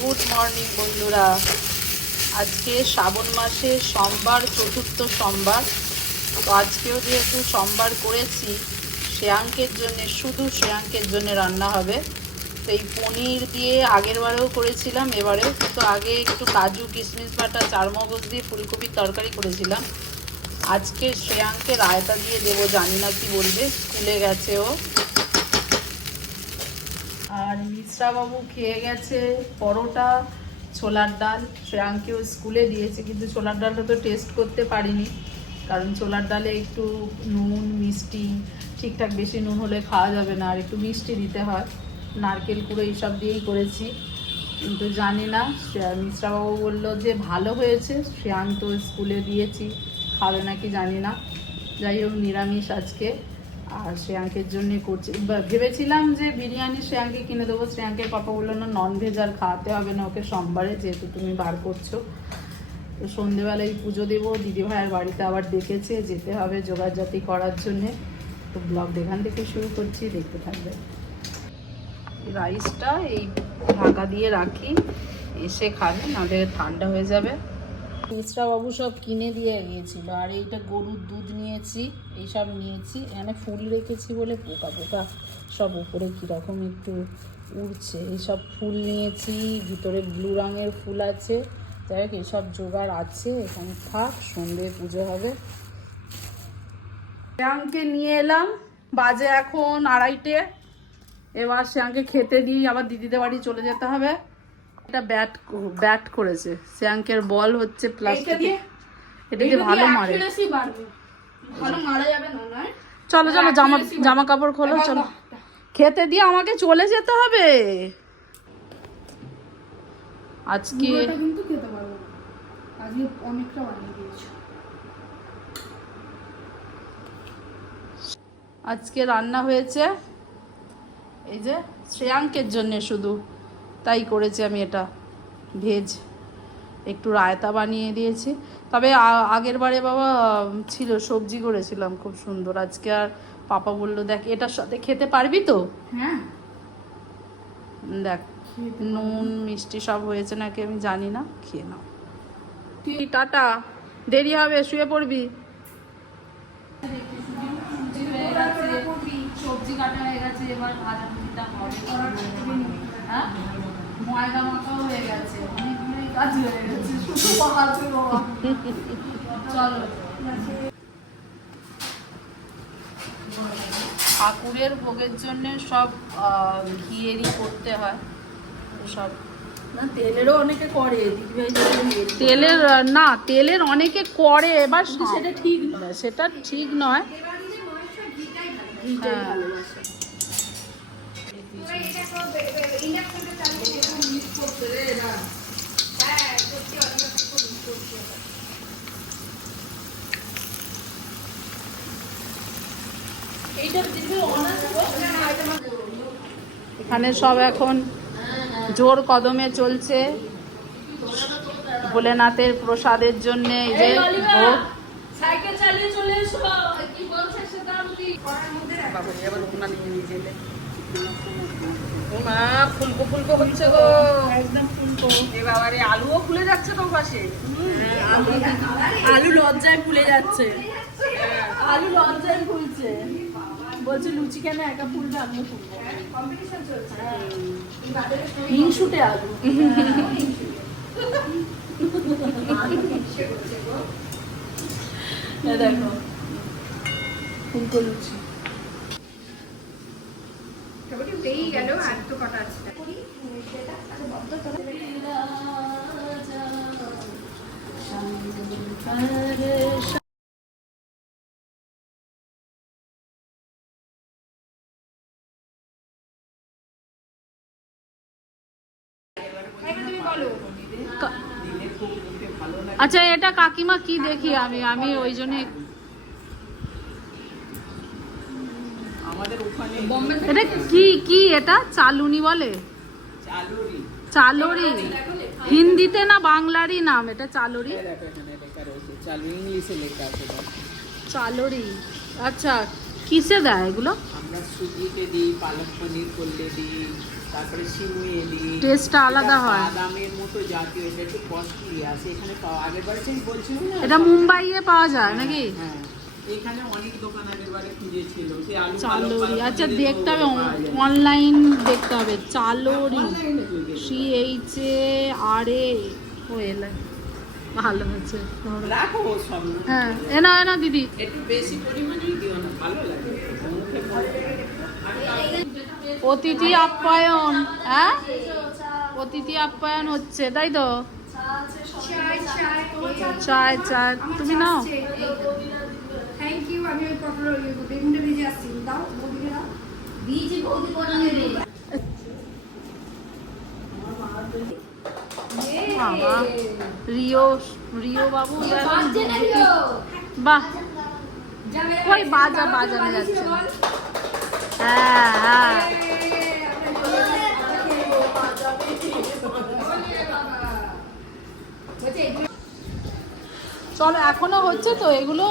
Good morning বন্ধুরা। আজকে শ্রাবণ মাসে সোমবার, চতুর্থ সোমবার। তো আজকেও যেহেতু সোমবার করেছি, শ্রেয়াঙ্কের জন্যে, শুধু শ্রেয়াঙ্কের জন্য রান্না হবে। তো এই পনির দিয়ে আগের বারেও করেছিলাম, এবারেও, কিন্তু আগে একটু কাজু কিশমিশ বাটা চারমগজ দিয়ে ফুলকপির তরকারি করেছিলাম। আজকে শ্রেয়াঙ্কে রায়তা দিয়ে দেবো, জানি না কি বলবে, স্কুলে গেছে ও। আর মিশ্রাবাবু খেয়ে গেছে পরোটা, ছোলার ডাল। শ্রেয়াঙ্কেও স্কুলে দিয়েছে, কিন্তু ছোলার ডালটা তো টেস্ট করতে পারিনি, কারণ ছোলার ডালে একটু নুন মিষ্টি, ঠিকঠাক বেশি নুন হলে খাওয়া যাবে না, আর একটু মিষ্টি দিতে হয়, নারকেল কুড়ো এইসব দিয়েই করেছি। কিন্তু জানি না, মিশ্রাবাবু বললো যে ভালো হয়েছে, শ্রেয়াঙ্ক তো স্কুলে দিয়েছি, খাবে নাকি জানি না। যাই হোক, নিরামিষ আজকে। আর শ্রেয়াঙ্কের জন্য করছি, ভেবেছিলাম যে বিরিয়ানি শ্রেয়াঙ্কে কিনে দেবো। শ্রেয়াঙ্কের পাপা বললো না, ননভেজ আর খাওয়াতে হবে না ওকে সোমবারে, যেহেতু তুমি বার করছো। তো সন্ধেবেলায় পুজো দেবো, দিদিভাইয়ের বাড়িতে আবার ডেকেছে, যেতে হবে জোগাড়জাতি করার জন্যে। তো ব্লগ এখান থেকে শুরু করছি, দেখতে থাকবে। রাইসটা এই ঢাকা দিয়ে রাখি, এসে খাবে, নাহলে ঠান্ডা হয়ে যাবে। মিশ্রাবাবু সব কিনে দিয়ে গিয়েছিল। আর এইটা গরুর দুধ নিয়েছি, এইসব নিয়েছি। এখানে ফুল রেখেছি বলে পোকা পোকা সব উপরে কীরকম একটু উড়ছে। এইসব ফুল নিয়েছি, ভিতরে ব্লু রঙের ফুল আছে। যাই হোক, এইসব জোগাড় আছে, এখানে থাক, সন্ধে পুজো হবে। শ্রেয়াঙ্ককে নিয়ে এলাম, বাজে এখন 2:30। এবার শ্রেয়াঙ্ককে খেতে দিই, আবার দিদিদের বাড়ি চলে যেতে হবে। এটা ব্যাট করেছে, শ্রেয়াঙ্কের বল হচ্ছে প্লাস্টিক, এটা দিয়ে ভালো মারে। চলো চলো, জামা কাপড় খোলো, চলো খেতে দিয়ে আমাকে চলে যেতে হবে আজকে। কিন্তু খেতে পারবো না, আজকে অনেকটা বানিয়ে দিয়েছি। আজকে রান্না হয়েছে এই যে শ্রেয়াঙ্কের জন্য শুধু, তাই করেছি আমি এটা ভেজ। একটু রায়তা বানিয়ে দিয়েছি, তবে আগের বারে বাবা ছিল, সবজি করেছিলাম খুব সুন্দর। আজকে আর পাপা বললো, দেখ এটার সাথে খেতে পারবি তো? হ্যাঁ, দেখ নুন মিষ্টি সব হয়েছে নাকি আমি জানি না, খেয়ে নাও। টাটা, দেরি হবে, শুয়ে পড়বি। সবজি কাটা হয়ে গেছে, এবার ভাজা ভুজিটা হবে। হ্যাঁ, ময়দা মাখাও হয়ে গেছে, অনেকগুলোই কাজ হয়ে গেছে, শুধু পাকাচ্ছে বাবা। চলো, ঠাকুরের ভোগের জন্য সব ঘিয়েরই করতে হয় সব। না, তেলেরও অনেকে করে, তেলের না, তেলের অনেকে করে, এবার সেটা ঠিক নয়, সেটা ঠিক নয়। এখানে সব এখন জোর কদমে চলছে ভোলেনাথের প্রসাদের জন্য। এই যে ভোগ, সাইকেল চালিয়ে চলে এসো। কি বলছে সেটা ফুলকো ফুলকো হচ্ছে গো, একদম ফুলকো। এ বাবারে, আলুও ফুলে যাচ্ছে তো পাশে। আলু লজ্জায় ফুলে যাচ্ছে, আলু লজ্জায় ফুলছে, বলছে লুচি কেন একা ফুলবে, আমিও ফুলবো। হিংসুটে আলু। দেখো ফুলকো লুচি পেয়ে গেল, আর তো কটা আছে। আচ্ছা, এটা কাকিমা কি দেখি, আমি ওই জন্য। এটা কি কি এটা চালুনি বলে? চালুরি হিন্দিতে না বাংলারই নাম এটা? চালুরি, চালুরি। আচ্ছা, কিসে দেয় এগুলো? আমরা সুজিতে দিই, পালক পনির করলে দিই, তারপরে সিমুই এলিশ, টেস্টটা আলাদা হয়। বাদামের মতো জাতীয়, এটা একটু কস্টলি আছে এখানে পাওয়া। আগের বারে আমি বলছিলাম না, এটা মুম্বাইয়ে পাওয়া যায় নাকি? হ্যাঁ, এখানে অনেক দোকান আগের বারে খুঁজেছিল, সে আলু চালোরি, পালক আচ্ছা খুঁজে দেখতে হবে, পাওয়া যায়। অনলাইন দেখতে হবে। চালোরি, অনলাইনে খুঁজে পেতে CHARA, ও এলা, ভালো আছে। রাখো সব। হ্যাঁ, এনা দিদি। একটু বেশি পরিমাণেই দিও না, ভালো লাগে মুখে অতিথি আপ্যায়ন, হ্যাঁ অতিথি আপ্যায়ন হচ্ছে, তাই তো? চায় চায়, তুমি নাও। Thank you. আমি ওই পটল বেগুনটা ভেজে আসছি, দাও বৌদিকে দাও। বীজ বৌদি বানাবে রে। বাবা, রিও রিও বাবু বাহ, কই বাজানো যাচ্ছে না। হ্যাঁ হ্যাঁ, চলো এখনো হচ্ছে তো এগুলো।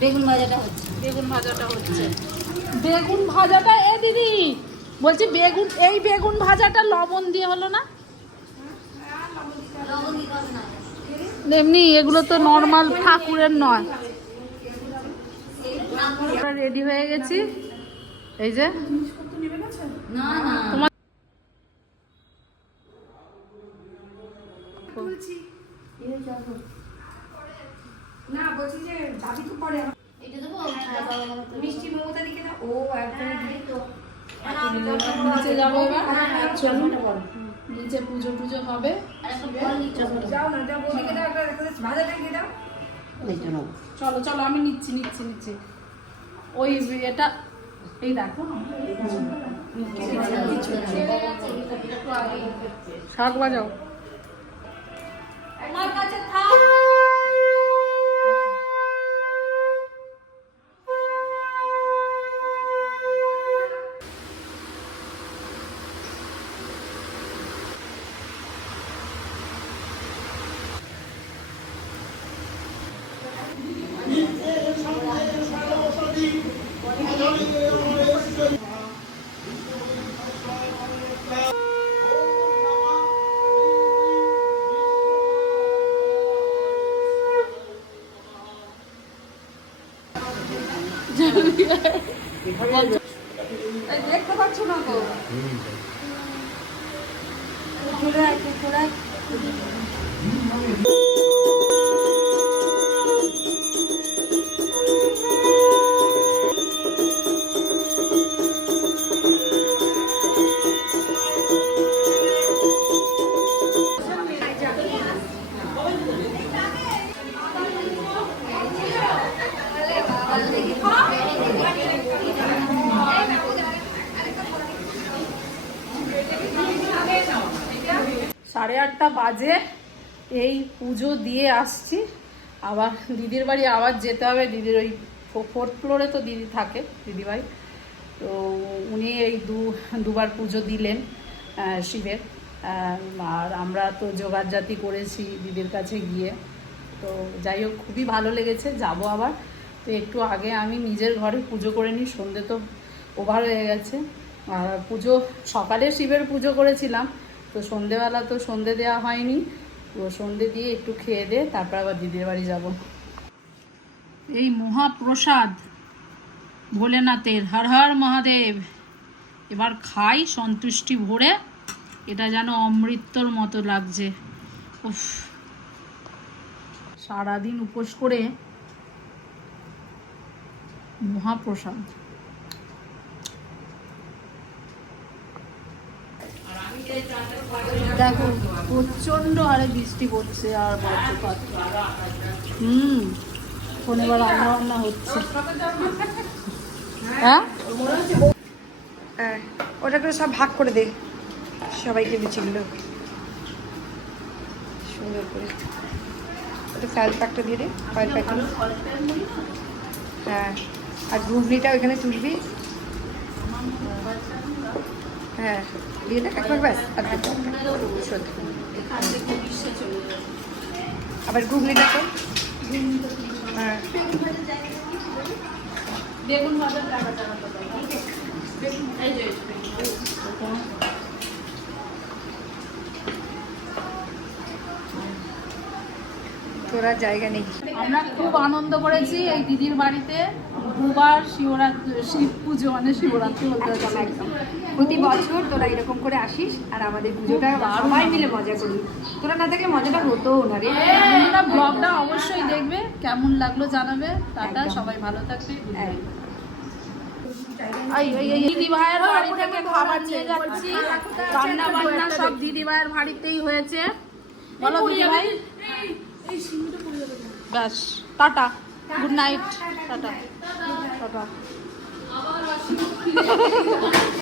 বেগুন ভাজাটা হচ্ছে। বেগুন ভাজাটা এ দিদি বলছি, এই বেগুন ভাজাটা লবণ দিয়ে হলো না? এমনি এগুলো তো নর্মাল ঠাকুরের নয়। আমরা রেডি হয়ে গেছি, এই যে না না তোমার বলছি না, বলছি যে যাবি তো পরে। এটা দেবো মিষ্টি মমতা দিকে দাও। ও একদম দিয়ে তো নিচে যাবো এবার। চলুন নিচে পুজো টুজো হবে। যাও না, যাও বৌদিকে দাও, একটা ভাজাটা দিয়ে দাও। চলো চলো, আমি নিচ্ছি। ওই এটা এই দেখো, শাক বাজাও। আমার কাছে থাক। দেখতে পাচ্ছ না গো? চলে সাড়ে 8টা বাজে, এই পুজো দিয়ে আসছি। আবার দিদির বাড়ি আবার যেতে হবে। দিদির ওই 4th ফ্লোরে তো দিদি থাকে, দিদিভাই। তো উনি এই দুবার পুজো দিলেন শিবের। আর আমরা তো জোগাড়জাতি করেছি দিদির কাছে গিয়ে। তো যাই হোক, খুবই ভালো লেগেছে, যাব আবার। তো একটু আগে আমি নিজের ঘরে পুজো করে নিই, সন্ধে তো ওভার হয়ে গেছে। আর পুজো সকালে শিবের পুজো করেছিলাম, তো সন্ধেবেলা তো সন্ধে দেওয়া হয়নি। তো সন্ধে দিয়ে একটু খেয়ে দিয়ে তারপর আবার দিদির বাড়ি যাব। এই মহাপ্রসাদ ভোলেনাথের, হর হর মহাদেব। এবার খাই সন্তুষ্টি ভরে, এটা যেন অমৃতর মতো লাগছে। উফ, সারাদিন উপোস করে মহাপ্রসাদ। দেখো প্রচন্ড হারে বৃষ্টি পড়ছে আর বজ্রপাত। শনিবার রান্না বান্না হচ্ছে। হ্যাঁ, হ্যাঁ, ওটা করে সব ভাগ করে দে সবাইকে, লুচিগুলো সুন্দর করে। ওটা ফয়েল প্যাকটা দিয়ে দে, ফয়েল প্যাক। হ্যাঁ, আর ঘুগনিটা ওইখানে তুলবি। হ্যাঁ, দিয়ে দেখ একবার, ব্যাস। আর আবার ঘুগনিটা তো, হ্যাঁ বেগুন ভাজা এই যে তোরা জায়গা নেই। আমরা খুব আনন্দ করেছি এই দিদির বাড়িতে দুবার শিব পুজো মানে শিবরাত্রি বলতে একদম হচ্ছে। একদম প্রতি বছর তোরা এরকম করে আসিস আর আমাদের পুজোটা সবাই মিলে মজা করি। তোরা না থাকলে মজাটা হতোও না রে। তোমরা ব্লগটা অবশ্যই দেখবে, কেমন লাগলো জানাবে। টাটা, একদম। সবাই ভালো থাকবে। হ্যাঁ। দিদি ভাইয়ের বাড়ি থেকে খাবার নিয়ে যাচ্ছি, রান্না বান্না সব দিদি ভাইয়ের বাড়িতেই হয়েছে। বলো দিদি ভাই, ব্যাস tata, good night, tata tata.